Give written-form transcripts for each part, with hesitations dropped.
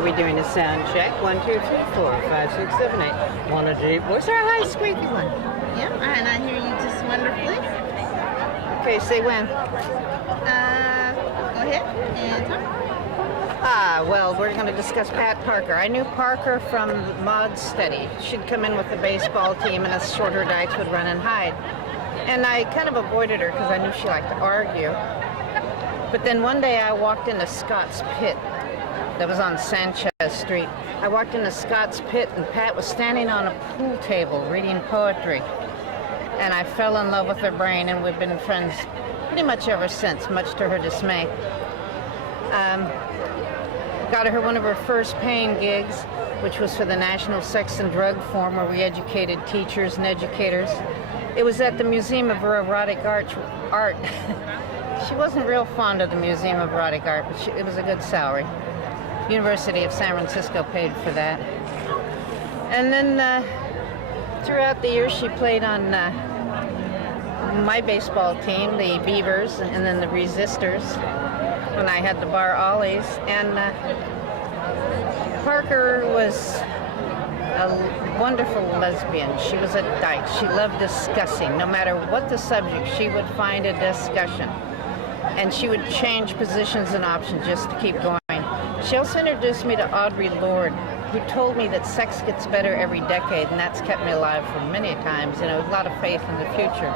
Are we doing a sound check? 1, 2, 3, 4, 5, 6, 7, 8. One, a deep voice or a high squeaky one? Yep, and I hear you just wonderfully. Okay, say when. Go ahead and talk. Well, we're going to discuss Pat Parker. I knew Parker from Maud's study. She'd come in with the baseball team, and us shorter dykes would run and hide. And I kind of avoided her because I knew she liked to argue. But then one day I walked into Scott's Pit that was on Sanchez Street. I walked into Scott's Pit, and Pat was standing on a pool table reading poetry. And I fell in love with her brain, and we've been friends pretty much ever since, much to her dismay. Got her one of her first paying gigs, which was for the National Sex and Drug Forum, where we educated teachers and educators. It was at the Museum of Erotic Art. She wasn't real fond of the Museum of Erotic Art, but it was a good salary. University of San Francisco paid for that. And then throughout the years, she played on my baseball team, the Beavers, and then the Resistors, when I had the bar Ollie's. And Parker was a wonderful lesbian. She was a dyke. She loved discussing. No matter what the subject, she would find a discussion. And she would change positions and options just to keep going. She also introduced me to Audre Lorde, who told me that sex gets better every decade, and that's kept me alive for many times, with a lot of faith in the future.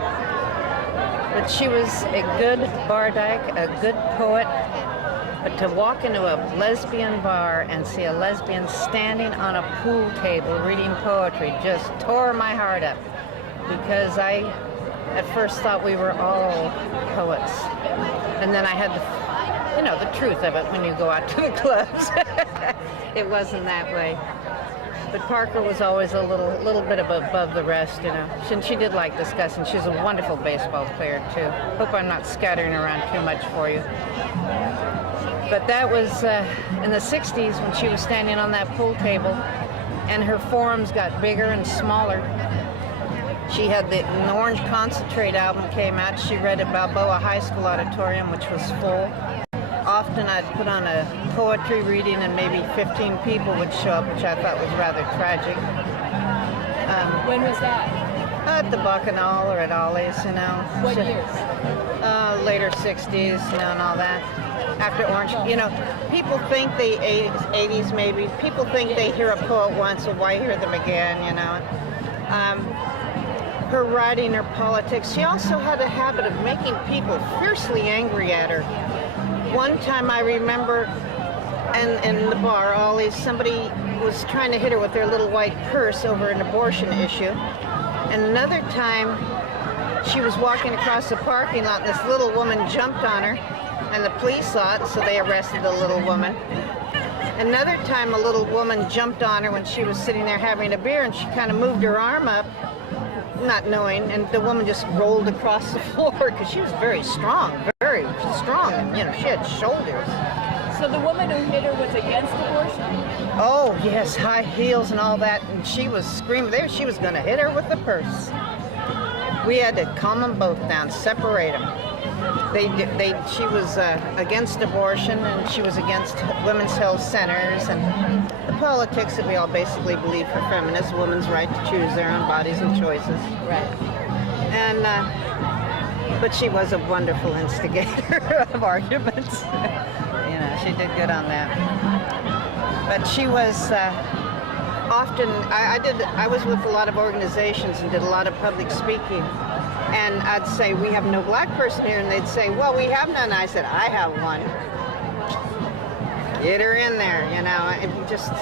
But she was a good bar dyke, a good poet. But to walk into a lesbian bar and see a lesbian standing on a pool table reading poetry just tore my heart up, because I at first thought we were all poets. And then I had the truth of it when you go out to the clubs. It wasn't that way. But Parker was always a little bit above the rest, And she did like discussing. She's a wonderful baseball player, too. Hope I'm not scattering around too much for you. But that was in the 60s when she was standing on that pool table, and her forums got bigger and smaller. She had the Orange Concentrate album came out. She read at Balboa High School auditorium, which was full. Often I'd put on a poetry reading and maybe 15 people would show up, which I thought was rather tragic. When was that? At the Bacchanal or at Ollie's, What years? Later 60s, and all that. After Orange, people think the 80s maybe. People think they hear a poet once, so why hear them again, Her writing, her politics. She also had a habit of making people fiercely angry at her. One time I remember, in the bar, Ollie's, somebody was trying to hit her with their little white purse over an abortion issue. And another time, she was walking across the parking lot, and this little woman jumped on her, and the police saw it, so they arrested the little woman. Another time, a little woman jumped on her when she was sitting there having a beer, and she kind of moved her arm up, not knowing, and the woman just rolled across the floor because she was very strong, and she had shoulders. So the woman who hit her was against abortion? Oh, yes, high heels and all that, and she was screaming there. She was going to hit her with the purse. We had to calm them both down, separate them. She was against abortion, and she was against women's health centers and the politics that we all basically believe for feminists, women's right to choose their own bodies and choices. Right. And but she was a wonderful instigator of arguments. She did good on that. But she was often. I was with a lot of organizations and did a lot of public speaking. And I'd say, we have no black person here. And they'd say, well, we have none. I said, I have one. Get her in there, It just,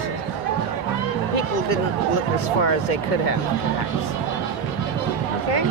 people didn't look as far as they could have, perhaps. Okay?